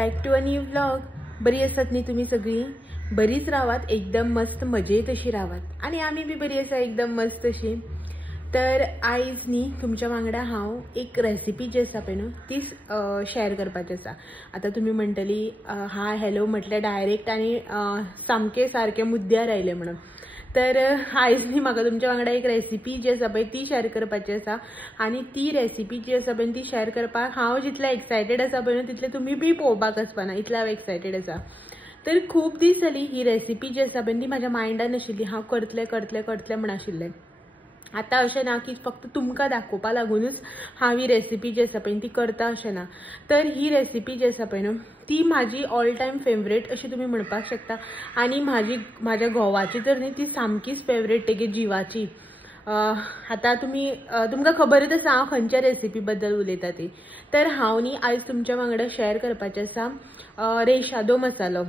Back to a new vlog. बरी आसात न्ही तुम्ही सगळी? बरीच रावात, एकदम मस्त मजेत अशी रावात आणि आम्ही बी बरी आसा एकदम मस्त अशी। तर आयज न्ही तुमच्या वांगडा हांव एक रेसिपी जी आसा पळय न्हू ती शेअर करपाची आसा। आता तुम्ही म्हणटली हाय हॅलो म्हटल्यार डायरेक्ट आनी सामके सारके मुद्द्यार आयले म्हणून। तर आयज न्ही म्हाका तुमच्या वांगडा एक रेसिपी जी आसा पळय ती शेअर करपाची आसा आनी ती रेसिपी जी आसा पळय ती शेअर करपाक हांव जितले एक्सायटेड आसा पळय तितले तुमी बी पळोवपाक आसपाना, इतले हांव एक्सायटेड आसा। तर खूब दीस जाली ही रेसिपी जी आसा पळय ती म्हाज्या मायंडान आशिल्ली, हांव करतलें म्हण आशिल्लें। आता अशें ना की फक्त तुमकां दाखोवपा लागूनच हांव ही रेसिपी जी आसा पळय ती करता अशें ना। तर ही रेसिपी जी आसा पळय न्हू ती म्हाजी ऑल टायम फेवरेट अशी तुमी म्हणपाक शकता आनी म्हाज्या घोवाची तर न्ही ती सामकीच फेवरेट तेगे जिवाची। आता तुमकां खबरच आसा हांव खंयच्या रेसिपी बद्दल उलयता ती। तर हांव न्ही आयज तुमच्या वांगडा शेअर करपाचें आसा रेशादो मसालो,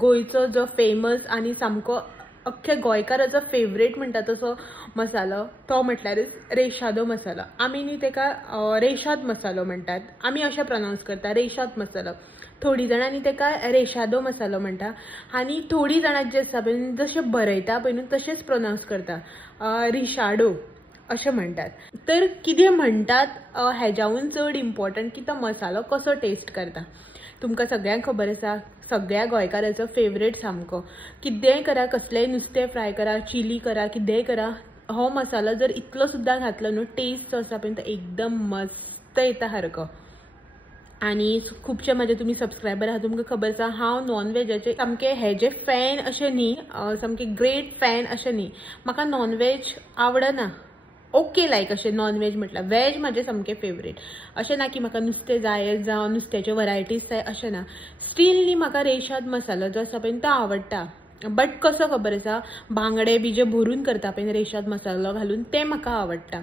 गोंयचो जो फेमस आनी सामको अख्ख्या गोंयकाराचो फेवरेट म्हणटा तसो मसालो, तो म्हटल्यारच रेशादो मसालो। आमी न्ही तेका रेशाद मसालो म्हणटात, आमी अशें प्रोनाउन्स करता रेशाद मसालो। थोडी जाणांनी तेका रेशादो मसालो म्हणटा आनी थोडी जाणां जे आसा पळय जशें बरयता पळय न्हू तशेंच प्रोनाउन्स करता रिशाडो अशें म्हणटात। तर कितें म्हणटात हेज्याहून चड इम्पॉर्टंट की तो मसालो कसो टेस्ट करता। तुमकां सगळ्यांक खबर आसा सगळ्या गोंयकाराचो फेवरेट सामको। कितेंय करा, कसलेंय नुस्तें फ्राय करा, चिली करा, कितेंय करा, हो मसालो जर इतलो सुद्दां घातलो न्हू टेस्ट जो आसा पळय तो एकदम मस्त येता सारको। आनी खुबशे म्हाजे तुमी सबस्क्रायबर आहा, तुमकां खबर आसा हांव नॉन वेजाचे सामके हेजे फॅन अशें न्ही, सामके ग्रेट फॅन अशें न्ही। म्हाका नॉन वेज आवडना, ओके लायक अशें नॉन वेज म्हटल्यार वेज म्हाजें सामकें फेवरेट। अशें ना की म्हाका नुस्तें जायच जावं नुस्त्याचे वरायटीज जाय अशें ना। स्टील न्ही म्हाका रेशाद मसालो जो आसा पळय तो आवडटा, बट कसो खबर आसा बांगडे बी जे भरून करता पळय रेशाद मसालो घालून ते म्हाका आवडटा।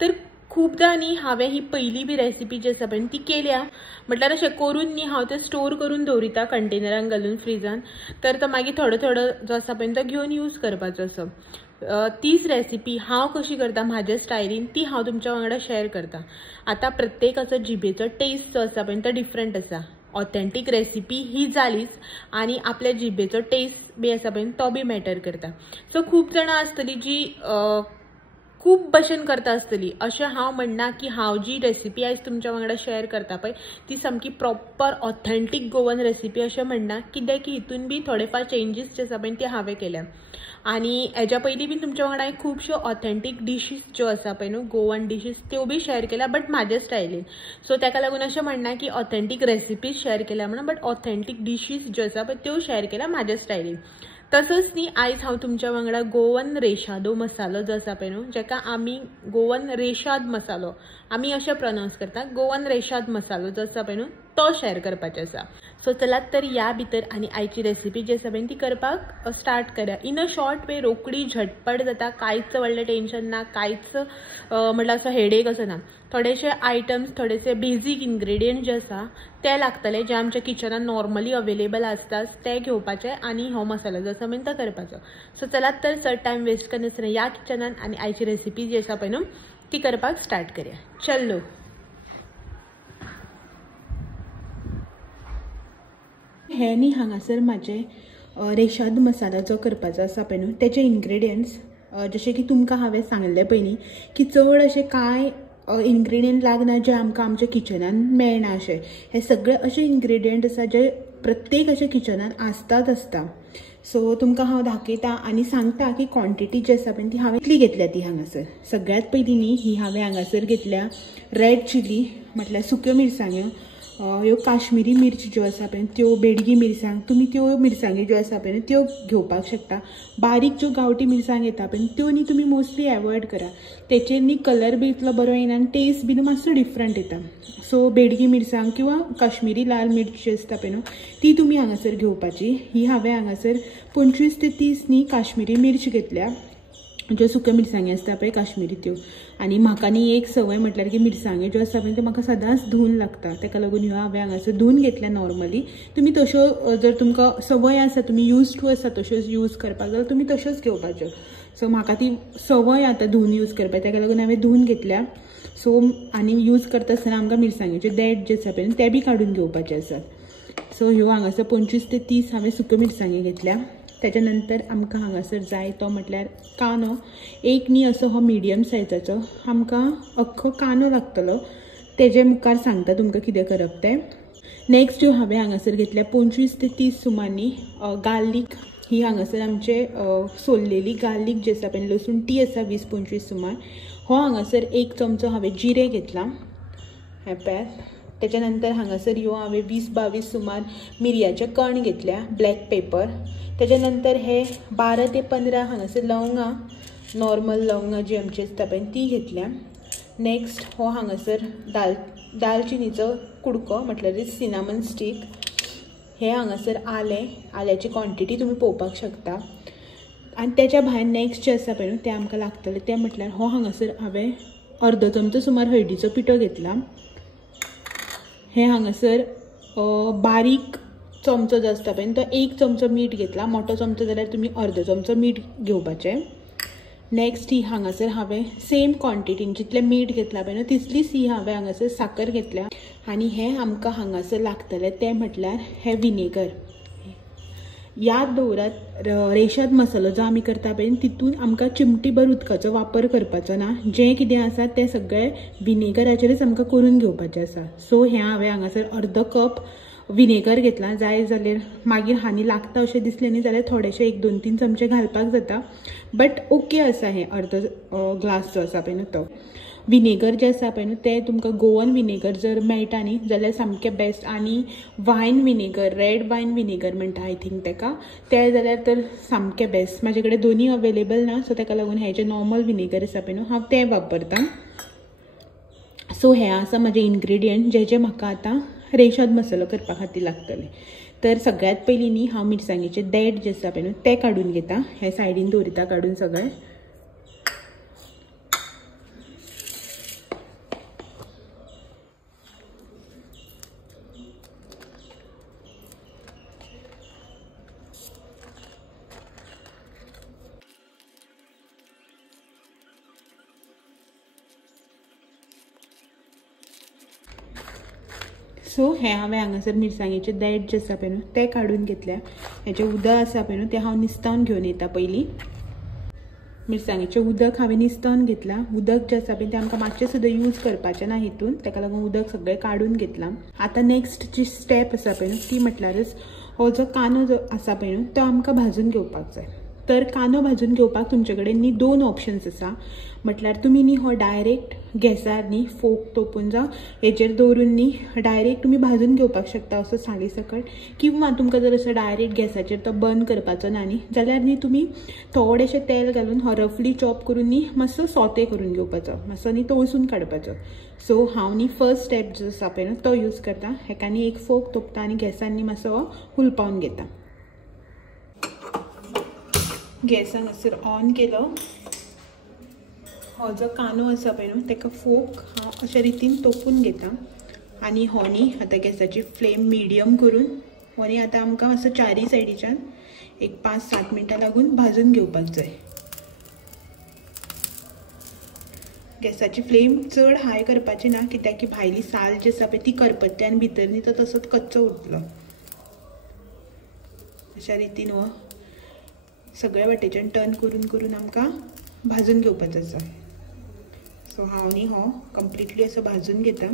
तर खूबदां न्ही हांवें ही पयली बी रेसिपी जी आसा पळय ती केल्या, म्हटल्यार अशें करून न्ही हांव ते स्टोर करून दवरिता कंटेनरान घालून फ्रिजान। तर तो मागीर थोडो थोडो जो आसा पळय तो घेवन यूज करपाचो असो। तीच रेसिपी हांव कशी करता म्हाज्या स्टायलीन ती हांव तुमच्या वांगडा शेअर करता। आता प्रत्येकाचो जिबेचो टेस्ट जो आसा पळय तो डिफरंट आसा। ऑथेंटीक रेसिपी ही जालीच आनी आपल्या जिबेचो टेस्ट बी आसा पळय तो बी मॅटर करता। सो खूब जाणां आसतलीं जी खूब भशेन करता आसतली, अशें हांव म्हणना की हांव जी रेसिपी आयज तुमच्या वांगडा शेअर करता पळय ती सामकी प्रॉपर ऑथेंटीक गोवन रेसिपी अशें म्हणना, कित्याक की हितून बी थोडेफार चेंजीस जे आसा पळय ते हांवें केल्या। आनी हेज्या पयलीं बी तुमच्या वांगडा खूबश्यो ऑथेंटीक डिशीज ज्यो आसा पळय न्हू गोवन डिशीज त्यो बी शेअर केल्या, बट म्हाज्या स्टायलीन। सो ताका लागून अशें म्हणना की ऑथेंटीक रेसिपीज शेअर केल्या म्हणून, बट ऑथेंटीक डिशीज ज्यो आसा पळय त्यो शेअर केल्या म्हाज्या स्टायलीन। तसोच न्ही आयज हांव तुमच्या वांगडा गोवन रेशादो मसालो जो आसा पळय न्हू, जाका आमी गोवन रेशाद मसालो आमी अशें प्रोनाउन्स करता, गोवन रेशाद मसालो जो आसा पळय न्हू तो शेअर करपाचो आसा। सो चलात तर या भितर आनी आयची रेसिपी जी आसा पळय ती करपाक स्टार्ट करा। इन अ शॉर्ट वे, रोखडी झटपट जाता, कांयच व्हडलें टेन्शन ना, कांयच म्हटल्यार असो हेडेक असो ना। थोडेशे आयटम्स, थोडेशे बेजीक इन्ग्रेडियंट जे आसा ते लागतले जे आमच्या किचनान नॉर्मली अवेलेबल आसतात ते घेवपाचे आनी हो मसालो जो आसा तो करपाचो। सो चलात तर चड टायम वेस्ट करनासतना या किचनान आनी आयची रेसिपी जी आसा पळय न्हू ती करपाक स्टार्ट करूया। चलो हे न्ही हांगासर म्हाजे रेशाद मसालो जो करपाचो आसा पळय न्हू तेजे इन्ग्रेडियंट्स जशें की तुमकां हांवें सांगलें पयलीं की चड अशें कांय इन्ग्रेडियंट लागना जे आमकां आमच्या किचनान मेळना अशें। हे सगळे अशे इन्ग्रेडियंट आसा जे प्रत्येक अशें किचनान आसताच आसता। सो तुमकां हांव दाखयता आनी सांगता की क्वॉन्टिटी जी आसा पळय ती हांवें कितली घेतल्या ती हांगासर। सगळ्यात पयलीं न्ही ही हांवें हांगासर घेतल्या रेड चिली म्हटल्यार सुक्यो मिरसांग्यो, ह्यो काश्मीरी मिरची ज्यो आसा पळय त्यो, बेडगी मिरसांग, तुमी त्यो मिरसांग्यो ज्यो आसा पळय त्यो घेवपाक शकता। बारीक ज्यो गांवठी मिरसांग येता पळय त्यो न्ही तुमी मोस्टली एवॉयड करा, तेचेर न्ही कलर बी इतलो बरो येना आनी टेस्ट बी मातसो डिफरंट येता। सो बेडगी मिरसांग किंवा काश्मीरी लाल मिरची आसता पळय न्हू ती तुमी हांगासर घेवपाची। ही हांवें हांगासर 25 ते 30 न्ही काश्मीरी मिरची घेतल्या, ज्यो सुक्यो मिरसांगी आसता पळय काश्मीरी त्यो। आनी म्हाका न्ही एक संवय म्हटल्यार की मिरसांग्यो ज्यो आसा पळय त्यो म्हाका सदांच धुवन लागता, ताका लागून ह्यो हांवें हांगासर धुवन घेतल्या नॉर्मली। तुमी तश्यो जर तुमकां संवय आसा, तुमी यूज टू आसा तश्योच यूज करपाक जाल्यार तुमी तश्योच घेवपाच्यो। सो म्हाका ती संवय आतां धुवन यूज करपाक, ताका लागून हांवें धुवन घेतल्या। सो आनी यूज करता आसतना आमकां मिरसांगेचे देठ जे आसा पळय ते बी काडून घेवपाचे आसात। सो ह्यो हांगासर 25 ते 30 हांवें सुक्यो मिरसांगे घेतल्या. त्याच्या नंतर आमकां हांगासर जाय तो म्हटल्यार कांदो. एक न्ही असो हो मिडियम सायजाचो आमकां अख्खो कांदो लागतलो. तेजे मुखार सांगता तुमकां कितें करप तें. नेक्स्ट ह्यो हांवें हांगासर घेतल्या 25 ते 30 सुमारनी गार्लीक. ही हांगासर आमचे सोललेली गार्लीक जी आसा पळय, लसूण ती आसा 20-25 सुमार. हो हांगासर 1 चमचो हांवें जिरे घेतला हे पळयात. त्याच्या नंतर हांगासर ह्यो हांवें 20-22 सुमार मिरयाचे कण घेतल्या, ब्लॅक पेपर. त्याच्या नंतर हे 12 ते 15 हांगासर लवंगां, नॉर्मल लवंगां जी आमची आसता पळय ती घेतल्या. नेक्स्ट हो हांगासर दालचिनीचो कुडको म्हटल्यार सिनामन स्टीक. हे हांगासर आल्याची क्वॉन्टिटी तुमी पळोवपाक शकता. आनी त्याच्या भायर नेक्स्ट जे आसा पळय न्हू तें आमकां लागतलें तें म्हटल्यार हो हांगासर हांवें अर्दो चमचो सुमार हळदीचो पिठो घेतला. हे हांगासर बारीक चमचो जो आसता पळय तो 1 चमचो मीठ घेतला. मोठो चमचो जाल्यार तुमी अर्दो चमचो मीठ घेवपाचें. नेक्स्ट ही हांगासर हांवें सेम क्वॉन्टिटीन जितलें मीठ घेतला पळय न्हू तितलीच ही हांवें हांगासर साकर घेतल्या. आनी हें आमकां हांगासर लागतलें तें म्हटल्यार हें विनेगर. याद दवरात रेशाद मसालो जो आमी करता पळय तितून आमकां चिमटीभर उदकाचो वापर करपाचो ना. जें कितें आसा तें सगळें विनेगराचेरच आमकां करून घेवपाचें आसा. सो हें हांवें हांगासर अर्दो कप विनेगर घेतला. जाय जाल्यार मागीर हानी लागता अशें दिसलें न्ही जाल्यार थोडेशे 1-2-3 चमचे घालपाक जाता. बट ओके आसा हें अर्दो ग्लास जो आसा पळय न्हू तो. विनेगर जें आसा पळय न्हू तें तुमकां गोवन विनेगर जर मेळटा न्ही जाल्यार सामकें बेस्ट. आनी वायन विनेगर, रेड वायन विनेगर म्हणटा आय थिंक तेका, तें जाल्यार तर सामकें बेस्ट. म्हाजे कडेन दोनी अवेलेबल ना सो तेका लागून हें जें नॉर्मल विनेगर आसा पळय न्हू हांव तें वापरतां. सो हें आसा म्हजें इन्ग्रेडियंट जे म्हाका आतां रेशाद मसालो करपा खातीर लागतले. तर सगळ्यात पयलीं न्ही हांव मिरसांगेचे देठ जे आसा पळय न्हू ते काडून घेता. हे सायडीन दवरिता काडून सगळें. सो हें हांवें हांगासर मिरसांगेचे देठ जे आसा पळय न्हू ते काडून घेतल्या. हेजें उदक आसा पळय न्हू तें हांव निस्तावन घेवन येता. पयलीं मिरसांगेचें उदक हांवें निस्तावन घेतलां. उदक जें आसा पळय तें आमकां मातशें सुद्दां यूज करपाचें ना हितून, तेका लागून उदक सगळें काडून घेतलां. आतां नेक्स्ट जी स्टेप आसा पळय न्हू ती म्हटल्यारच हो जो कांदो जो आसा पळय न्हू तो आमकां भाजून घेवपाक जाय. तर कांदो भाजून घेवपाक तुमचे कडेन न्ही 2 ऑप्शन्स आसा. म्हटल्यार तुमी न्ही हो डायरेक्ट गॅसार न्ही फोक तोपून जावं हेचेर दवरून न्ही डायरेक्ट तुमी भाजून घेवपाक शकता असो साली सकट. किंवा तुमकां जर असो डायरेक्ट गॅसाचेर तो बंद करपाचो ना न्ही जाल्यार न्ही तुमी थोडेशें तेल घालून हो रफली चॉप करून न्ही मातसो सॉटे करून घेवपाचो, मातसो न्ही तळसून काडपाचो. सो हांव न्ही फर्स्ट स्टेप जो आसा पळय न्हू तो यूज करता. हेका न्ही एक फोक तोपता आनी गॅसान न्ही मातसो हुलपावन घेता. गॅस हांगासर ऑन केलो. हो जो कांदो आसा पळय न्हू तेका फोक हांव अशा रितीन तोपून घेता. आनी हो न्ही आतां गॅसाची फ्लेम मिडियम करून हो न्ही आतां आमकां असो चारी सायडीच्यान एक 5-7 मिनटां लागून भाजून घेवपाक जाय. गॅसाची फ्लेम चड हाय करपाची ना कित्याक की भायली साल जी आसा पळय ती करपत्या आनी भितर न्ही तो तसोच कच्चो उरतलो. अशा रितीन हो सगळ्या वाटेच्यान टर्न करून करून आमकां भाजून घेवपाचो आसा. सो हांव न्ही हो कंप्लिटली असो भाजून घेता.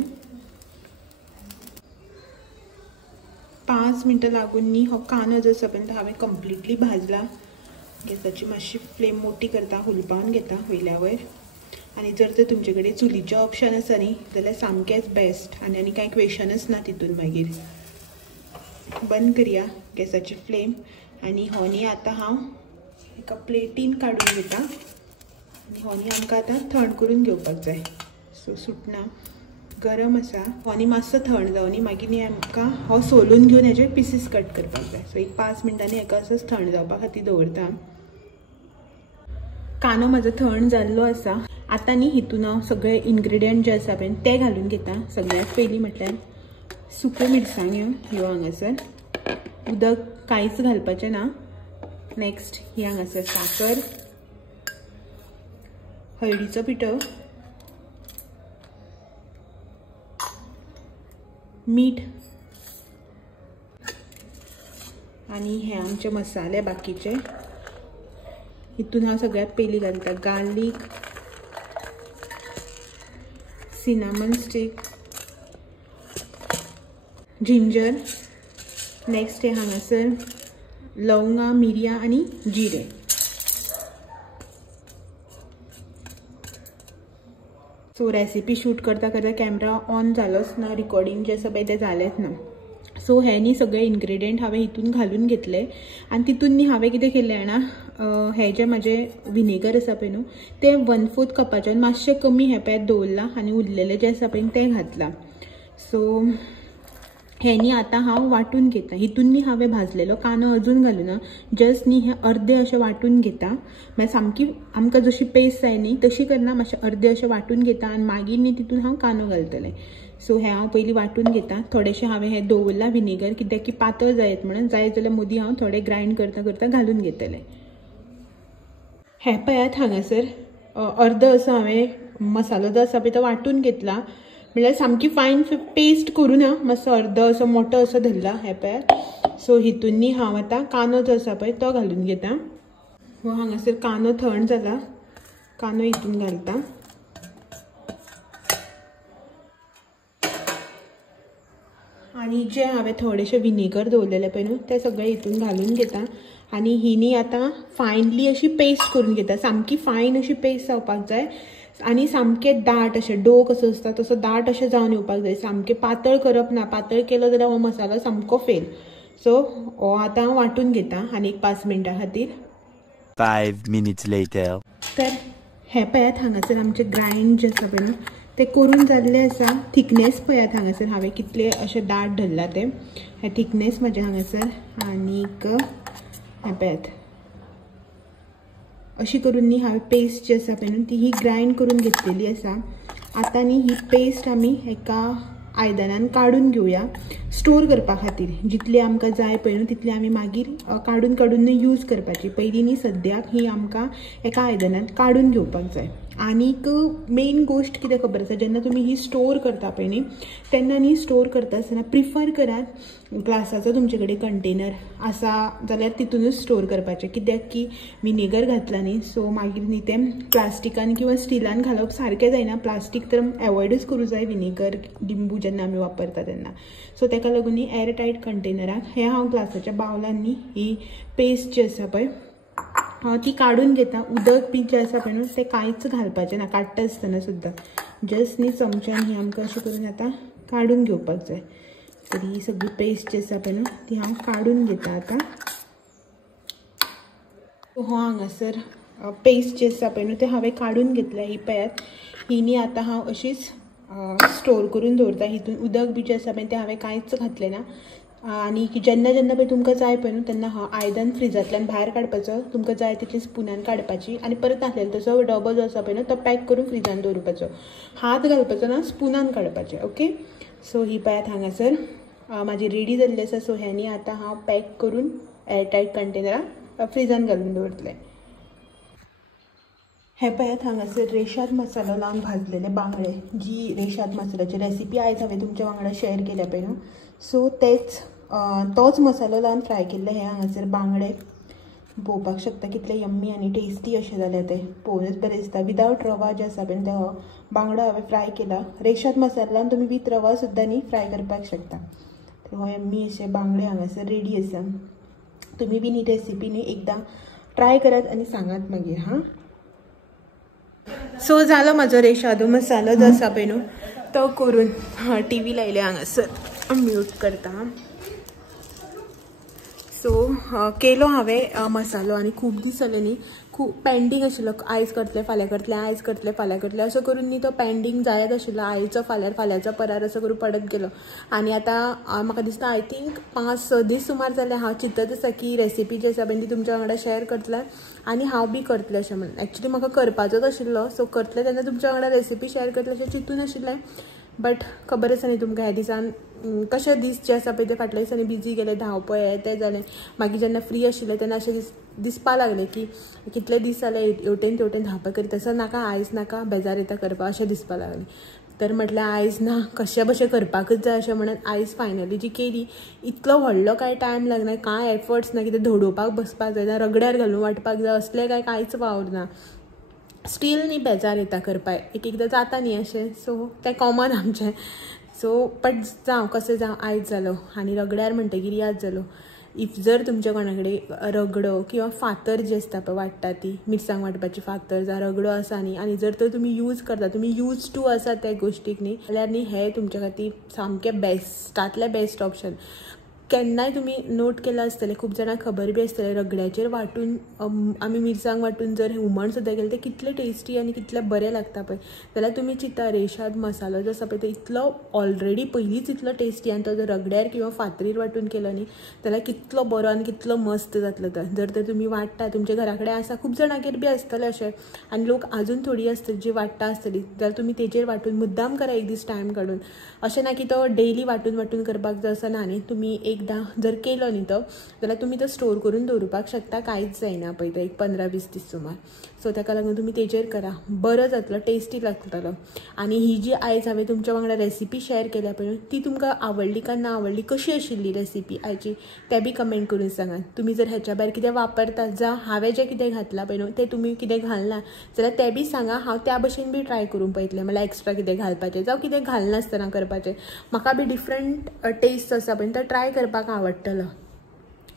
5 मिनटां लागून न्ही हो कांदो जो आसा पळय तो हांवें कंप्लिटली भाजला. गॅसाची मातशी फ्लेम मोठी करता, हुलपावन घेता वयल्या वयर. आनी जर तर तुमचे कडेन चुलीचें ऑप्शन आसा न्ही जाल्यार सामकेंच बेस्ट. आनी कांय क्वेशनच ना तितून. मागीर बंद करया गॅसाची फ्लेम. आनी हो न्ही आतां हांव एका प्लेटीन काडून घेता. आनी हो न्ही आमकां आतां थंड करून घेवपाक जाय. सो सुटना, गरम आसा. हो न्ही मातसो थंड जावन न्ही मागीर न्ही आमकां हो सोलून घेवन हेजे पिसीस कट करपाक जाय. सो एक 5 मिनटांनी हेका असोच थंड जावपा खातीर दवरता. कांदो म्हाजो थंड जाल्लो आसा. आतां न्ही हितून हांव सगळे इन्ग्रेडियंट जे आसा पळय ते घालून घेता. सगळ्यात पयलीं म्हटल्यार सुक्यो मिरसांग्यो ह्यो हांगासर. उदक कांयच घालपाचें ना. नेक्स्ट ही हांगासर साकर, हळदीचो पिठो, मीठ, आणि हे आमचे मसाले बाकीचे हितून हांव सगळ्यात पयलीं घालता garlic, cinnamon stick, ginger, next हे हांगासर लवंगा, मिरयां आनी जिरे. सो रेसिपी शूट करता करता कॅमेरा ऑन जालोच ना, रिकॉर्डिंग जे आसा पळय तें जालेंच ना. सो हे न्ही सगळे इन्ग्रेडियंट हांवें हितून घालून घेतले आनी तितून न्ही हांवें कितें केलें जाणा, हे जे म्हाजें विनेगर आसा पळय न्हू तें 1/4 कपाच्यान मातशें कमी हे पळय दवरलां आनी उरलेलें जें आसा पळय तें घातलां. सो हे न्ही आतां हांव वांटून घेता. हितून न्ही हांवें भाजलेलो कांदो अजून घालूना, जस्ट न्ही हे अर्दे अशें वांटून घेता. मागीर सामकी आमकां जशी पेस्ट जाय न्ही तशी करना, मातशें अर्दे अशें वांटून घेता आनी मागीर न्ही तितून हांव कांदो घालतलें. सो हे हांव पयलीं वांटून घेता. थोडेशें हांवें हे दवरलां विनेगर कित्याक की पातळ जायत म्हणून, जाय जाल्यार मदीं हांव थोडे ग्रायंड करता करता घालून घेतलें. हे पळयात हांगासर अर्दो असो हांवें मसालो जो आसा पळय तो वांटून घेतला. म्हणल्यार सामकी फायन पेस्ट करूना, मातसो अर्दो असो मोठो असो धरला हे पळयात. सो हितून न्ही हांव आतां कांदो जो आसा पळय तो घालून घेता. हो हांगासर कांदो थंड जाला, कांदो हितून घालता. आनी जे हांवें थोडेशें विनेगर दवरलेलें पळय न्हू तें सगळें हितून घालून घेता. आनी ही न्ही आतां फायनली अशी पेस्ट करून घेता. सामकी फायन अशी पेस्ट जावपाक जाय आनी सामकें दाट अशें डो कसो आसता तसो दाट अशें जावन येवपाक जाय. सामकें पातळ करप ना, पातळ केलो जाल्यार हो मसालो सामको फेल. सो हो आतां हांव वांटून घेता आनी एक 5 मिनटां खातीर. 5 minutes later. तर हे पळयात हांगासर आमचे ग्रायंड जे आसा पळय न्हू ते करून जाल्ले आसा. थिकनेस पळयात हांगासर हांवें कितले अशें दाट धरला ते. हे थिकनेस म्हाजे हांगासर. आनीक हे पळयात अशी करून न्ही हांवें पेस्ट जी आसा पळय न्हू ती ही ग्रायंड करून घेतलेली आसा. आतां न्ही ही पेस्ट आमी एका आयदनान काडून घेवया स्टोर करपा खातीर. जितली आमकां जाय पळय न्हू तितली आमी मागीर काडून काडून यूज करपाची. पयलीं न्ही सद्याक ही आमकां एका आयदनान काडून घेवपाक जाय. आनीक मेन गोश्ट कितें खबर आसा, जेन्ना तुमी ही स्टोर करता पळय न्ही तेन्ना न्ही स्टोर करता आसतना प्रिफर करात ग्लासाचो तुमचे कडेन कंटेनर आसा जाल्यार तितूनच स्टोर करपाचें. कित्याक की विनेगर घातला न्ही सो मागीर न्ही तें प्लास्टिकान किंवा स्टिलान घालप सारकें जायना. प्लास्टीक तर एवॉयडच करूं जाय विनेगर लिंबू जेन्ना आमी वापरता तेन्ना. सो ताका लागून न्ही एअर टायट कंटेनराक हे हांव ग्लासाच्या बावलान न्ही ही पेस्ट जी आसा पळय ती काढून घेता. उदक बी जे आसा पळय न्हू तें कांयच घालपाचें ना काडटा आसतना सुद्दां. जस्ट न्ही चमच्यान ही आमकां अशें करून आतां काडून घेवपाक जाय. तर ही सगळी पेस्ट जी आसा पळय न्हू ती हांव काडून घेता आतां. हो हांगासर पेस्ट जी आसा पळय न्हू ते हांवें काडून घेतल्या. ही पळयात ही न्ही आतां हांव अशीच स्टोर करून दवरता. हितून उदक बी जें आसा पळय तें हांवें कांयच घातलें ना. आनी जेन्ना जेन्ना पळय तुमकां जाय पळय न्हू तेन्ना आयदन फ्रिजांतल्यान भायर काडपाचो, तुमकां जाय तितली स्पुनान काडपाची आनी परत नासलेलो तसो डबो जो आसा पळय न्हू तो पॅक करून फ्रिजान दवरपाचो. हात घालपाचो ना, स्पुनान काडपाचें. ओके. सो ही पळयात हांगासर म्हाजी रेडी जाल्ली आसा. सो हें न्ही आतां हांव पॅक करून एअरटायट कंटेनरान फ्रिजान घालून दवरतलें. हे पळयात हांगासर रेशाद मसालो लावन भाजलेले बांगडे. जी रेशाद मसाल्याची रेसिपी आयज हांवें तुमच्या वांगडा शेअर केल्या पळय न्हू सो तोच मसालो लावन फ्राय केल्ले हे हांगासर बांगडे. पळोवपाक शकता कितले यम्मी आनी टेस्टी अशें जाले ते. पळोवनूच बरें दिसता. विदावट रवा जे आसा पळय तो बांगडो हांवें फ्राय केला. रेशाद मसाल्यान तुमी विथ रवा सुद्दां न्ही फ्राय करपाक शकता. तर हो यम्मी अशे बांगडे हांगासर रेडी आसा. तुमी बी ही रेसिपी न्ही एकदां ट्राय करात आनी सांगात मागीर. हां. सो जालो म्हाजो रेशादो मसालो जो आसा पळय न्हू तो करून. टीव्ही लायले हांगासर म्यूट करता. सो केलो हांवें मसालो आनी खूब दीस जाले न्ही खूब पेंडींग आशिल्लो. आयज करतलें फाल्यां करतलें आयज करतलें फाल्यां करतलें असो करून न्ही तो पेंडींग जायत आशिल्लो. आयचो फाल्यार फाल्यांचो परार असो करून पडत गेलो. आनी आतां म्हाका दिसता आय थिंक 5-6 दीस सुमार जाले हांव चिंतत आसा की रेसिपी जी आसा ती तुमच्या वांगडा शेअर करतलें आनी हांव बी करतलें अशें म्हणून. एक्चुली म्हाका करपाचोच आशिल्लो. सो करतलें तेन्ना तुमच्या वांगडा रेसिपी शेअर करतलें अशें चिंतून आशिल्लें. बट खबर आसा न्ही तुमकां ह्या दिसान कशे दीस जे आसा पळय ते फाटल्या दिसांनी बिजी गेले, धांवपळ हें तें जालें. मागीर जेन्ना फ्री आशिल्लें तेन्ना अशें दिसपा लागलें की कितले दीस जाले हेवटेन तेवटेन धांवपा करीत. तसो नाका आयज नाका बेजार येता करपा अशें दिसपा लागलें. तर म्हटल्यार आयज ना कशें भशेन करपाकच जाय अशें म्हणून आयज फायनली जी केली इतलो व्हडलो कांय टायम लागना, कांय एफर्ट्स ना, कितें धोडोवपाक बसपाक जाय ना, रगड्यार घालून वांटपाक जाय असलें कांयच वावर ना. स्टील न्ही बेजार येता करपाक, एक एकदां जाता न्ही अशें, सो तें कॉमन आमचें. सो बट जावं कशें जावं आयज जालो. आनी रगड्यार म्हणटकीर याद जालो, इफ जर तुमच्या कोणा कडेन रगडो किंवा फातर जी आसता पळय वाडटा ती मिरसांग वांटपाची फातर जावं रगडो आसा न्ही, आनी जर तो तुमी यूज करता, तुमी यूज टू आसा त्या गोश्टीक न्ही, जाल्यार न्ही हें तुमच्या खातीर सामकें बेस्टांतलें बेस्ट ऑप्शन. केन्नाय तुमी नोट केला आसतलें, खूब जाणांक खबर बी आसतलें, रगड्याचेर वांटून आमी मिरसांग वांटून जर हुमण सुद्दां केलें तें कितलें टेस्टी आनी कितलें बरें लागता पळय. जाल्यार तुमी चिंता रेशाद मसालो जो आसा पळय तो इतलो ऑलरेडी पयलींच इतलो टेस्टी, आनी तो जर रगड्यार किंवा फातरीर वांटून केलो न्ही जाल्यार कितलो बरो आनी कितलो मस्त जातलो तो. जर तर तुमी वांटता, तुमच्या घरा कडेन आसा, खूब जाणांगेर बी आसतलें अशें, आनी लोक आजून थोडी आसतली जी वांटता आसतली, जाल्यार तुमी तेजेर वांटून मुद्दाम करा एक दीस टायम काडून. अशें ना की तो डेली वांटून करपाक जाय असो ना न्ही. तुमी एकदां जर केलो न्ही तो जाल्यार तुमी तो स्टोर करून दवरुपाक शकता, कांयच जायना पळय तो एक 15-20 दीस सुमार. सो ताका लागून तुमी तेजेर करा, बरो जातलो, टेस्टी लागतलो. आनी ही जी आयज हांवें तुमच्या वांगडा रेसिपी शेअर केल्या पळय ती तुमकां आवडली काय ना आवडली, कशी आशिल्ली रेसिपी आयची तें बी कमेंट करून सांगात. तुमी जर हेच्या भायर कितें वापरतात, जावं हांवें जें कितें घातलां पळय न्हू तें तुमी कितें घालना जाल्यार तें बी सांगा. हांव त्या भशेन बी ट्राय करून पळयतलें, म्हळ्यार एक्स्ट्रा कितें घालपाचें जावं कितें घालनासतना करपाचें. म्हाका बी डिफरंट टेस्ट आसा पळय तो ट्राय करपाक आवडटलो.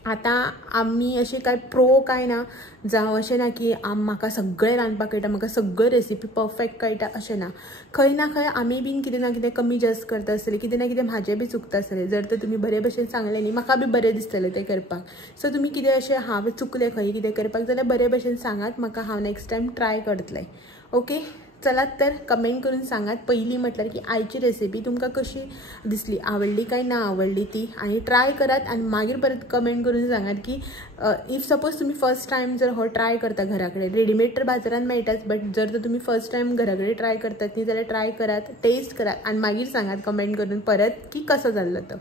आतां आमी अशी काय प्रो काय ना, जावं अशें ना की म्हाका सगळें रांदपाक कळटा, म्हाका सगळ्यो रेसिपी परफेक्ट कळटा अशें ना. खंय ना खंय आमी बीन कितें ना कितें कमी जास्त करता आसतलें, कितें ना कितें म्हाजें बी चुकता आसतलें. जर तर तुमी बरे भशेन सांगलें न्ही म्हाका बी बरें दिसतलें तें करपाक. सो तुमी कितें अशें हांव चुकलें खंय कितें करपाक जाल्यार बरे भशेन सांगात म्हाका, हांव नेक्स्ट टायम ट्राय करतलें. ओके, चलात तर कमेंट करून सांगात पयलीं म्हटल्यार की आयची रेसिपी तुमकां कशी दिसली, आवडली काय ना आवडली ती, आनी ट्राय करात. आनी मागीर परत कमेंट करून सांगात की इफ सपोज तुमी फर्स्ट टायम जर हो ट्राय करता घरा कडेन, रेडीमेड तर बाजारान मेळटाच, बट जर तर तुमी फर्स्ट टायम घरा कडेन ट्राय करतात न्ही जाल्यार ट्राय करात, टेस्ट करात आनी मागीर सांगात कमेंट करून परत की कसो जाल्लो तो.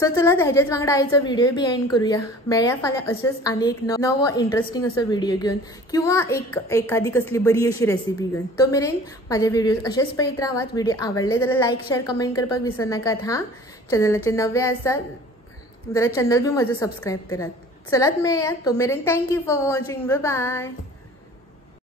सो चला हेजेच वांगडा आयचो व्हिडिओ बी एंड करूया. मेळया फाल्यां अशेंच आनी एक नवो इंट्रस्टिंग असो व्हिडिओ घेवन किंवा एखादी कसली बरी अशी रेसिपी घेवन. तो मेरेन म्हाजे व्हिडिओज अशेंच पळयत रावात. व्हिडिओ आवडले जाल्यार लायक शेअर कमेंट करपाक विसरनाकात. हां, चॅनलाचे नवे आसात जाल्यार चॅनल बी म्हजो सबस्क्रायब करात. चलात मेळया, तो मेरेन thank you for watching, bye bye.